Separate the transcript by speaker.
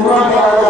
Speaker 1: ਇਹ